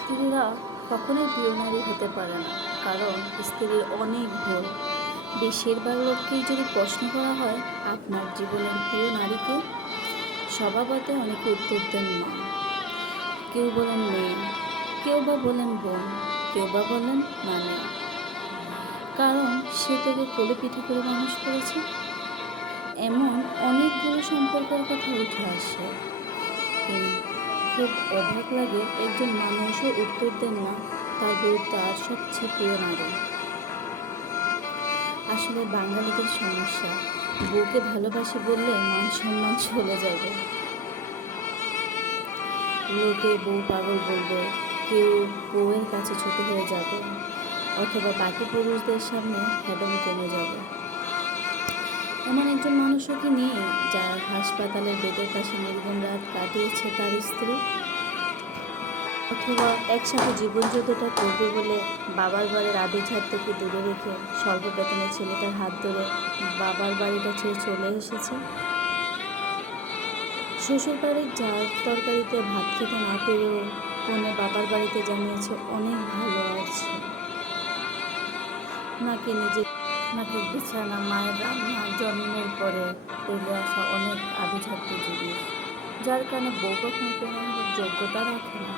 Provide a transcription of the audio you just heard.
স্ত্রীরা কখনোই প্রিয় নারী হতে পারে না, কারণ স্ত্রীর অনেক ভুল। বেশিরভাগ লোককেই যদি প্রশ্ন করা হয়, আপনার জীবনের প্রিয় নারীকে স্বভাবতে অনেকে উত্তর দেন মা কেউ বলেন মেয়ে, কেউ বা বলেন বোন, কেউ বা বলেন মানে কারণ সে তোকে কোলে পিঠে করে মানুষ করেছে। এমন অনেকগুলো সম্পর্কের কথা উঠে আসে। কিন্তু খুব অবাক লাগে, একজন মানুষও উত্তর দেন না, তার বউ তার সবচেয়ে প্রিয় নারী। আসলে বাঙালিদের সমস্যা। বউকে ভালোবাসি বললে মান সম্মান চলে যাবে। লোকে বউ পাগল বলবে, কেউ বউয়ের কাছে ছোট হয়ে যাবে, অথবা বাকি পুরুষদের সামনে হেডম কমে যাবে। এমন একজন মানুষও কি নিয়ে যার হাসপাতালের বেডের পাশে নির্গম রাত কাটিয়েছে তার স্ত্রী? অথবা একসাথে জীবনযুদ্ধটা করবে বলে বাবার বাড়ির আবির্ভাব থেকে দূরে রেখে বেতনের ছেলেটার হাত ধরে বাবার বাড়িটা ছেড়ে চলে এসেছে? শ্বশুর বাড়ির যার তরকারিতে ভাত খেতে না পেরেও ফোনে বাবার বাড়িতে জানিয়েছে, অনেক ভালো আছে। নাকি নিজে নাকি বিছানা মায়ের রান্না জন্মের পরে পেলে আসা অনেক আভিজাত্য জিনিস। যার কারণে বউ কখনো যোগ্যতা রাখে না।